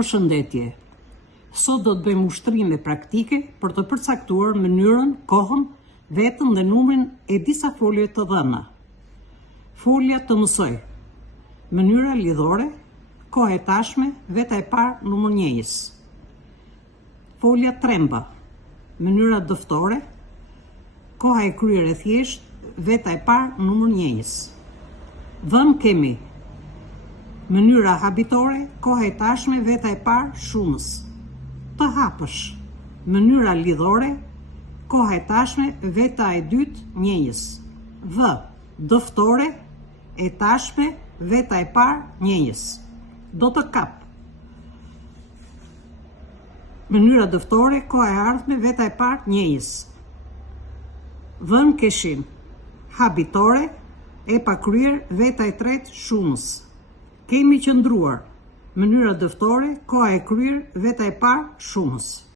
Përshëndetje. Sot do të bëjmë ushtrime praktike për të përcaktuar mënyrën, kohën, vetën dhe numrin e disa folje të dhëna. Folja të mësoj. Mënyra lidhore, koha e tashme, veta e parë, numër njëjës. Folja tremba. Mënyra dëftore, koha e kryer e thjesht, veta e parë, numër njëjës. Dhëm kemi. Mënyra habitore, koha e tashme, veta e parë, shumës. Të hapësh. Mënyra lidhore, koha e tashme, veta e dytë, njëjës. Vë, dëftore, e tashme, veta e parë, njëjës. Do të kap. Mënyra dëftore, koha e ardhme, veta e parë, njëjës. Vën keshim. Habitore, e pakryer, veta e tretë, shumës. Kemi qëndruar. Mënyra dëftore, koha e kryer, veta e parë, shumës.